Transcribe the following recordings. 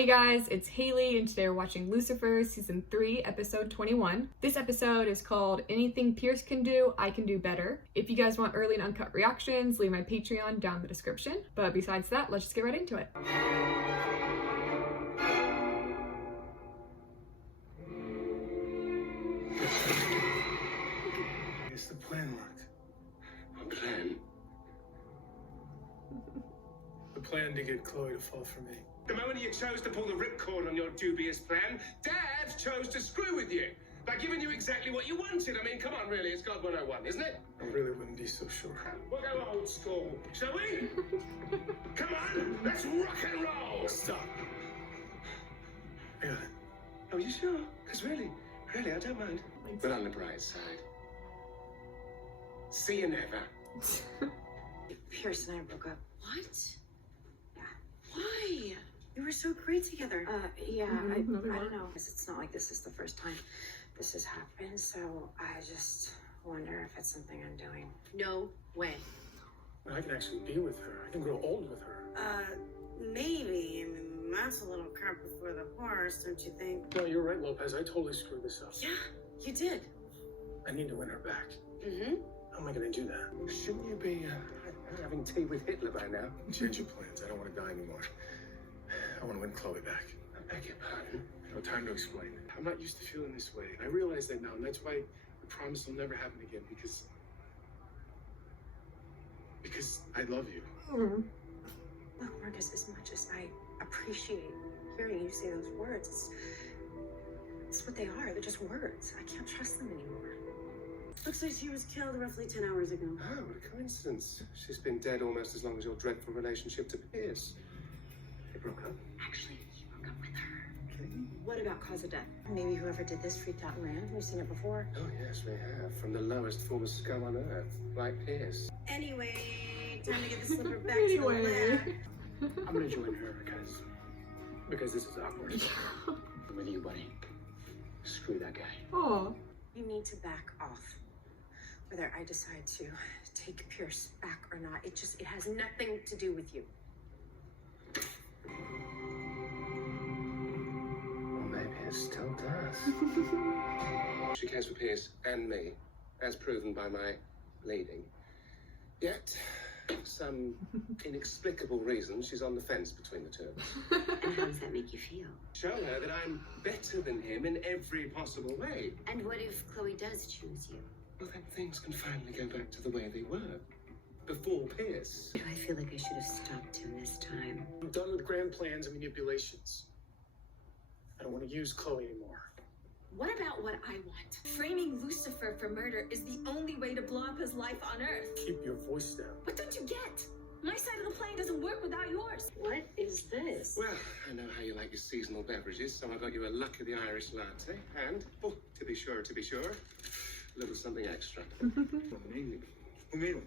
Hey guys, it's Haley and today we're watching Lucifer Season 3, Episode 21. This episode is called Anything Pierce Can Do, I Can Do Better. If you guys want early and uncut reactions, leave my Patreon down in the description. But besides that, let's just get right into it. Is the plan locked? What plan? The plan to get Chloe to fall for me. The moment you chose to pull the ripcord on your dubious plan, Dad chose to screw with you by giving you exactly what you wanted. I mean, come on, really, it's God 101, isn't it? I really wouldn't be so sure. We'll go old school, shall we? Come on, let's rock and roll! Stop. I got it. Oh, you sure? Because really, I don't mind. But on the bright side, see you never. Pierce and I broke up. What? Yeah. Why? You were so great together. Yeah, I no, they don't weren't. know. It's not like this is the first time this has happened, so I just wonder if it's something I'm doing. No way. I can actually be with her. I can grow old with her. Maybe. I mean, that's a little cart before the horse, don't you think? No, you're right, Lopez. I totally screwed this up. Yeah, you did. I need to win her back. Mm-hmm. How am I going to do that? Shouldn't you be having tea with Hitler by now? Change your plans. I don't want to die anymore. I want to win Chloe back. I beg your pardon? No time to explain. I'm not used to feeling this way. I realize that now, and that's why I promise it'll never happen again, because I love you. Look, Marcus, as much as I appreciate hearing you say those words, it's what they are. They're just words. I can't trust them anymore. Looks like she was killed roughly 10 hours ago. Oh, what a coincidence. She's been dead almost as long as your dreadful relationship to Pierce. They broke up. Actually, he broke up with her. Okay. What about cause of death? Maybe whoever did this freaked out and ran. We've seen it before. Oh, yes, we have. From the lowest form of scum on earth, like Pierce. Anyway, time to get the slipper back to the lab. I'm going to join her because this is awkward. I'm with you, buddy. Screw that guy. Oh, You need to back off. Whether I decide to take Pierce back or not, it has nothing to do with you. Well, maybe it still does. She cares for Pierce and me, as proven by my bleeding. Yet, some inexplicable reason, she's on the fence between the two of us. And how does that make you feel? Show her that I'm better than him in every possible way. And what if Chloe does choose you? Well, then things can finally go back to the way they were. Before Pierce. Do I feel like I should have stopped him this time? I'm done with grand plans and manipulations. I don't want to use Chloe anymore. What about what I want? Framing Lucifer for murder is the only way to blow up his life on Earth. Keep your voice down. What don't you get? My side of the plan doesn't work without yours. What is this? Well, I know how you like your seasonal beverages, so I got you a Luck of the Irish latte. And, oh, to be sure, a little something extra. Who made him?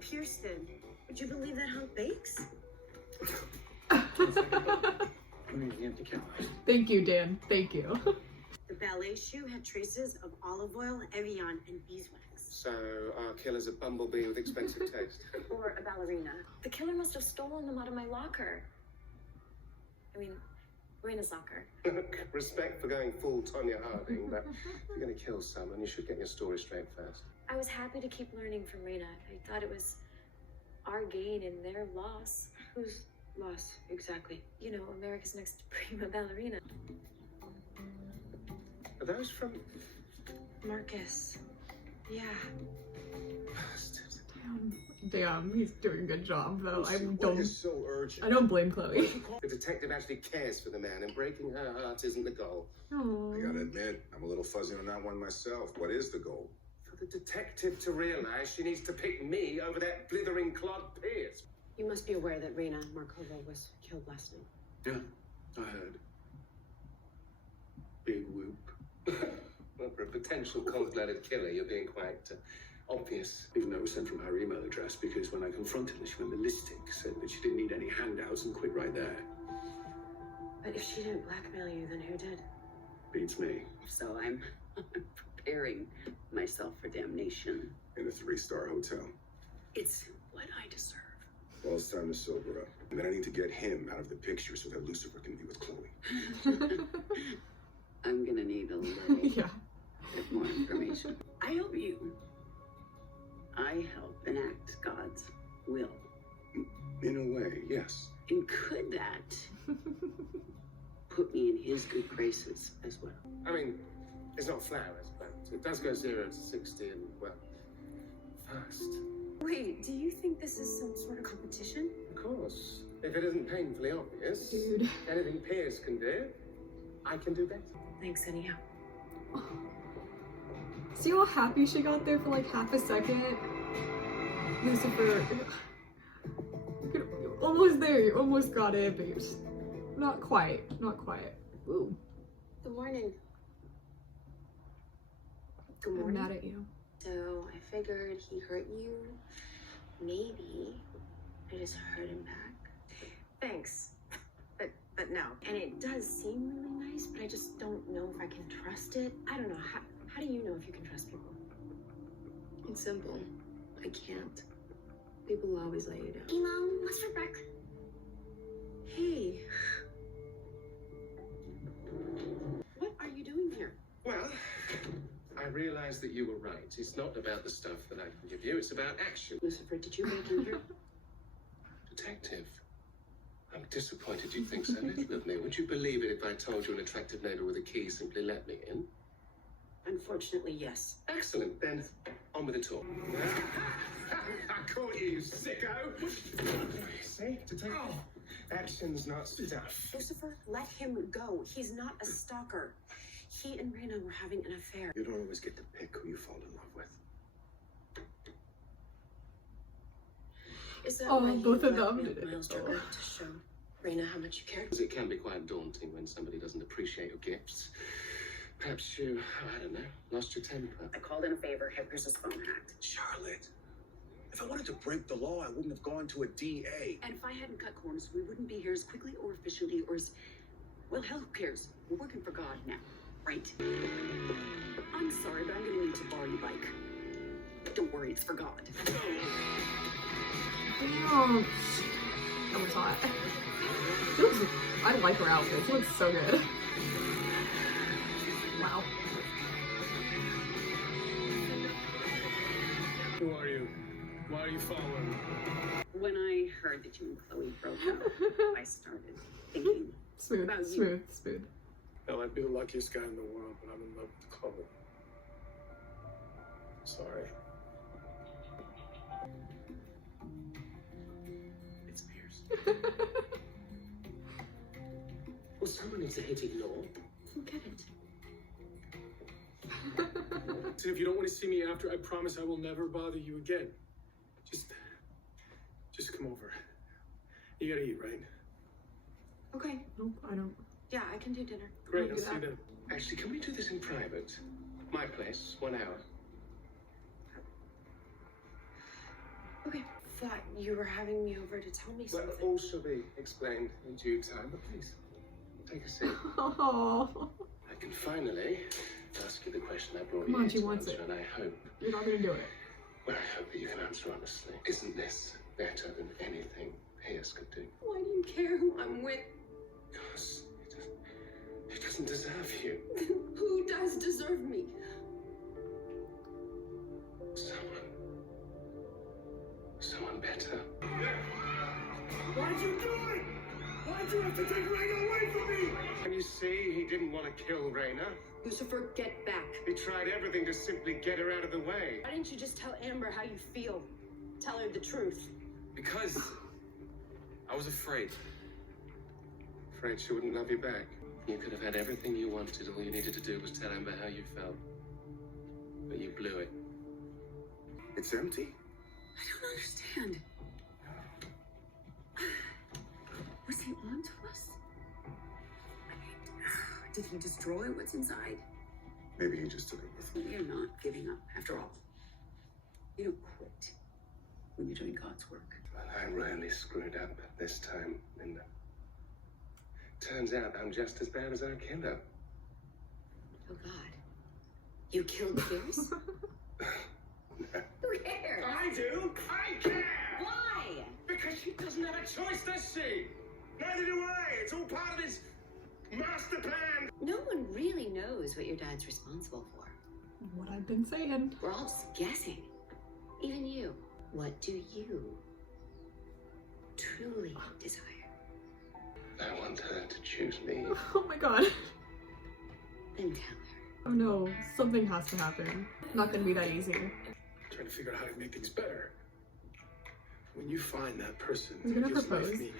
Pierce did. Would you believe that hunk bakes? I'm in the empty calories. thank you, Dan. Thank you. The ballet shoe had traces of olive oil, Evian, and beeswax. So, our killer's a bumblebee with expensive taste. Or a ballerina. The killer must have stolen them out of my locker. I mean, Rena's locker. Respect for going full Tonya Harding, but if you're going to kill someone, you should get your story straight first. I was happy to keep learning from Rena. I thought it was our gain and their loss. Whose loss, exactly? You know, America's Next Prima Ballerina. Are those from... Marcus. Yeah. Bastards. Damn, he's doing a good job though. What is so urgent? I don't blame Chloe. The detective actually cares for the man, and breaking her heart isn't the goal. Aww. I gotta admit, I'm a little fuzzy on that one myself. What is the goal? For the detective to realize she needs to pick me over that blithering clod Pierce. You must be aware that Rena Markova was killed last night. Yeah, I heard. Big whoop. Well, for a potential cold-blooded killer, you're being quite obvious. Even though it was sent from her email address, because when I confronted her, she went ballistic, said that she didn't need any handouts and quit right there. But if she didn't blackmail you, then who did? Beats me. So I'm preparing myself for damnation. In a 3-star hotel. It's what I deserve. Well, it's time to sober up. And then I need to get him out of the picture so that Lucifer can be with Chloe. I'm gonna need a little Yeah. bit more information. I help you. I help enact God's will. In a way, yes. And could that put me in his good graces as well? I mean, it's not flowers, but it does go 0 to 60 and, well, fast. Wait, do you think this is some sort of competition? Of course. If it isn't painfully obvious, Dude. anything Piers can do, I can do better. Thanks, anyhow. See how happy she got there for like half a second? Lucifer. You're almost there, you almost got it, but you're just not quite. Not quite. Ooh. Good morning. Good I'm morning. mad at you. So I figured he hurt you. Maybe I just hurt him back. Thanks. But no. And it does seem really nice, but I just don't know if I can trust it. I don't know. How do you know if you can trust people? It's simple. I can't. People will always let you down. Hey, Mom, what's for breakfast? Hey. What are you doing here? Well, I realize that you were right. It's not about the stuff that I can give you, it's about action. Lucifer, did you break in here? Detective, I'm disappointed you think so little of me. Would you believe it if I told you an attractive neighbor with a key simply let me in? Unfortunately, yes. Excellent, then on with the talk. I caught you, sicko! See, Detective? Action's not stuff. Lucifer, let him go. He's not a stalker. He and Raina were having an affair. You don't always get to pick who you fall in love with. Is that Oh, why you both of them blackmailed did it. Miles Trigger to show Raina how much you cared? Because it can be quite daunting when somebody doesn't appreciate your gifts. Perhaps you, I don't know, lost your temper. I called in a favor, had Chris's phone hacked. Charlotte, if I wanted to break the law, I wouldn't have gone to a DA. And if I hadn't cut corners, we wouldn't be here as quickly or efficiently or as, well, hell, who cares? We're working for God now, right? I'm sorry, but I'm gonna need to borrow your bike. Don't worry, it's for God. Damn. That was hot. She looks, I like her outfit. She looks so good. Wow. Who are you? Why are you following me? When I heard that you and Chloe broke up, I started thinking Smooth, about you. smooth, smooth. Hell, I'd be the luckiest guy in the world, but I'm in love with Chloe. Sorry. It's Piers. Well, someone needs to hit ignore. Forget it. So if you don't want to see me after, I promise I will never bother you again. Just come over. You gotta eat, right? Okay. Nope, I don't. Yeah, I can do dinner. Great, do I'll see you that. then. Actually, can we do this in private? My place, 1 hour. Okay. Thought you were having me over to tell me Well, something. all shall be explained in due time, but please, take a seat. Oh, I can finally ask you the question I brought Come you on, here she to wants answer, it. and I hope, you're not gonna do it. well, I hope that you can answer honestly. Isn't this better than anything Piers could do? Why do you care who I'm with? Because he doesn't deserve you. Who does deserve me? Someone better. Why'd you do it? Why'd you have to take Raina away from me? And you see, he didn't want to kill Raina. Lucifer, get back. He tried everything to simply get her out of the way. Why didn't you just tell Amber how you feel? Tell her the truth. Because I was afraid. Afraid she wouldn't love you back. You could have had everything you wanted. All you needed to do was tell Amber how you felt. But you blew it. It's empty. I don't understand. Was he on to us? Did he destroy what's inside? Maybe he just took it with him. You're not giving up, after all. You don't quit when you're doing God's work. Well, I really screwed up this time, Linda. Turns out I'm just as bad as our killer. Oh, God. You killed Piers? Who cares? I do! I care! Why? Because she doesn't have a choice, does she? Neither do I! It's all part of this master knows what your dad's responsible for. What I've been saying. We're all just guessing. Even you. What do you truly desire? I want her to choose me. Oh my god. Then tell her. Oh no, something has to happen. Not gonna be that easy. Trying to figure out how to make things better. When you find that person He's that gonna gives life propose. meaning,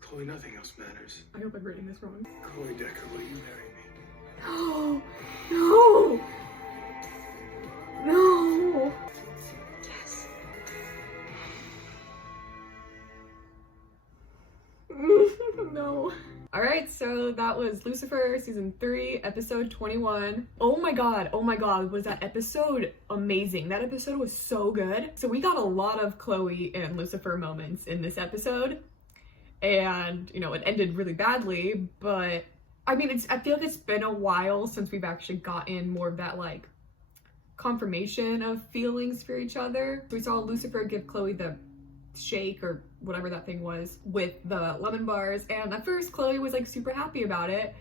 Chloe, nothing else matters. I hope I'm reading this wrong. Chloe Decker, will you marry me? Oh no! No! Yes. No. Alright, so that was Lucifer season 3, episode 21. Oh my god, was that episode amazing. That episode was so good. So we got a lot of Chloe and Lucifer moments in this episode. And, you know, it ended really badly, but I mean, I feel like it's been a while since we've actually gotten more of that, like, confirmation of feelings for each other. So we saw Lucifer give Chloe the shake or whatever that thing was with the lemon bars, and at first Chloe was like super happy about it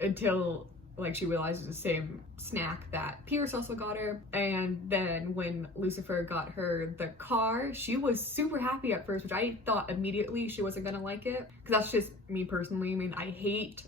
until like she realized it was the same snack that Pierce also got her. And then when Lucifer got her the car, she was super happy at first, which I thought immediately she wasn't gonna like it, because that's just me personally. I mean, I hate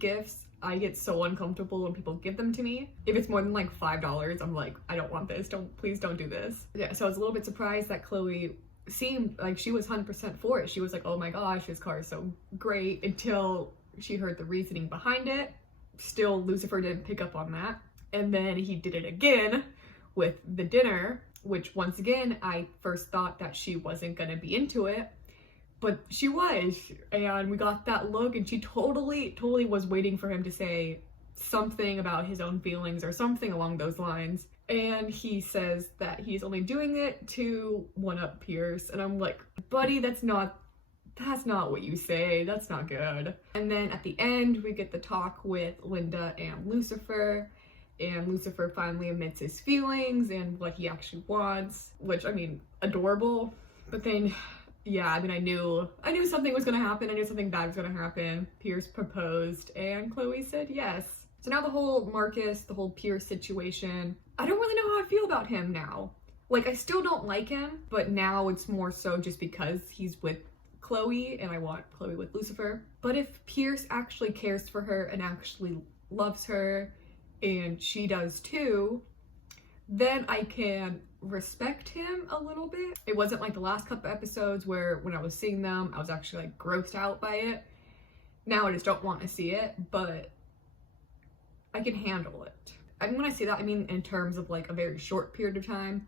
gifts. I get so uncomfortable when people give them to me. If it's more than like $5, I'm like, I don't want this, please don't do this. Yeah, so I was a little bit surprised that Chloe seemed like she was 100% for it. She was like, oh my gosh, this car is so great, until she heard the reasoning behind it. Still, Lucifer didn't pick up on that. And then he did it again with the dinner, which once again, I first thought that she wasn't gonna be into it, but she was. And we got that look, and she totally was waiting for him to say something about his own feelings or something along those lines. And he says that he's only doing it to one-up Pierce. And I'm like, buddy, that's not what you say. That's not good. And then at the end, we get the talk with Linda and Lucifer. And Lucifer finally admits his feelings and what he actually wants, which, I mean, adorable. But then, yeah, I mean, I knew something was gonna happen. I knew something bad was gonna happen. Pierce proposed and Chloe said yes. So now the whole Marcus, the whole Pierce situation, I don't really know how I feel about him now. Like, I still don't like him, but now it's more so just because he's with Chloe and I want Chloe with Lucifer. But if Pierce actually cares for her and actually loves her, and she does too, then I can respect him a little bit. It wasn't like the last couple episodes where when I was seeing them, I was actually like grossed out by it. Now I just don't want to see it, but I can handle it. I mean, when I say that, I mean in terms of like a very short period of time,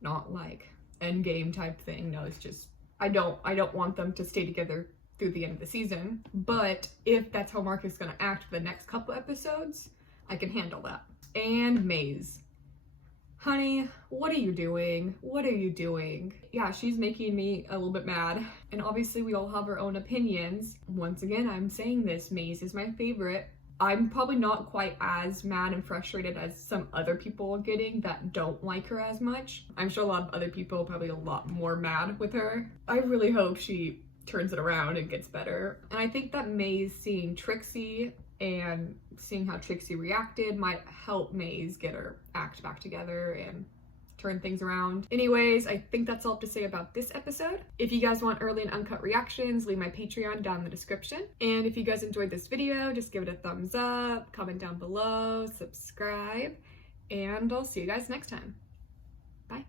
not like endgame type thing. No, it's just, I don't want them to stay together through the end of the season. But if that's how Marcus is gonna act for the next couple episodes, I can handle that. And Maze. Honey, what are you doing? What are you doing? Yeah, she's making me a little bit mad. And obviously we all have our own opinions. Once again, I'm saying this, Maze is my favorite. I'm probably not quite as mad and frustrated as some other people are getting that don't like her as much. I'm sure a lot of other people are probably a lot more mad with her. I really hope she turns it around and gets better. And I think that Maze seeing Trixie and seeing how Trixie reacted might help Maze get her act back together and turn things around. Anyways, I think that's all to say about this episode. If you guys want early and uncut reactions, leave my Patreon down in the description. And if you guys enjoyed this video, just give it a thumbs up, comment down below, subscribe, and I'll see you guys next time. Bye.